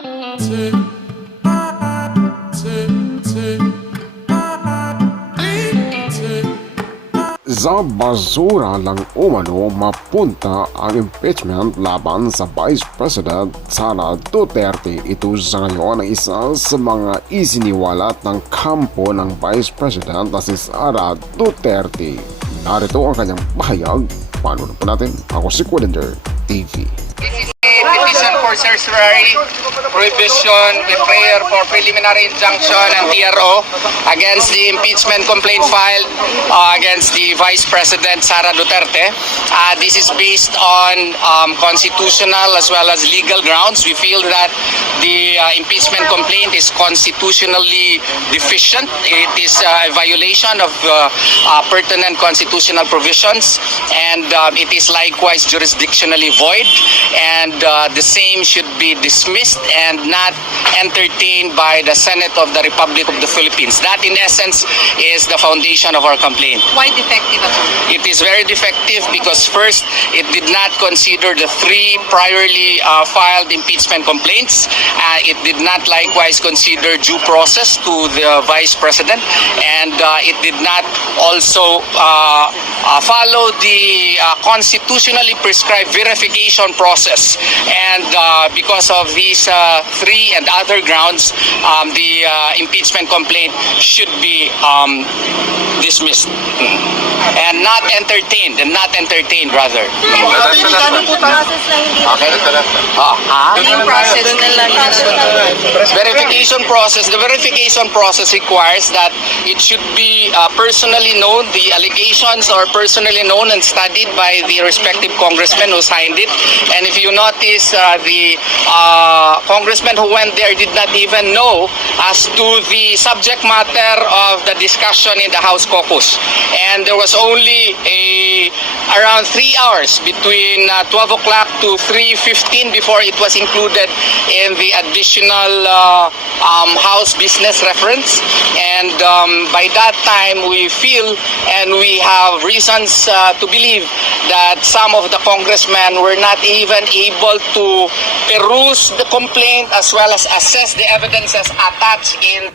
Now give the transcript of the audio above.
Sa basura lang umano mapunta ang impeachment laban sa Vice President Sara Duterte. Ito sa ngayon ang isa sa mga isiniwalat ng kampo ng Vice President na si Sara Duterte. Narito ang kanyang pahayag. Paano na po natin? Ako si Quilinder TV. Petition for certiorari, prohibition, prayer for preliminary injunction and TRO against the impeachment complaint filed against the Vice President Sara Duterte. This is based on constitutional as well as legal grounds. We feel that the impeachment complaint is constitutionally deficient. It is a violation of pertinent constitutional provisions, and it is likewise jurisdictionally void, and the same should be dismissed and not entertained by the Senate of the Republic of the Philippines. That in essence is the foundation of our complaint. Why defective at all? It is very defective because first, it did not consider the three priorly filed impeachment complaints. It did not likewise consider due process to the Vice President, and it did not also follow the constitutionally prescribed verification process. And because of these three and other grounds, the impeachment complaint should be dismissed and not entertained, rather. Yung process na lang. Verification process. The verification process requires that it should be personally known. The allegations are personally known and studied by the respective congressman who signed it. And if you notice, the congressman who went there did not even know as to the subject matter of the discussion in the House caucus. And there was only around 3 hours between 12 o'clock to 3:15 before it was included in the additional House business reference. And by that time, we feel and we have reasons to believe that some of the congressmen were not even able to peruse the complaint as well as assess the evidences attached in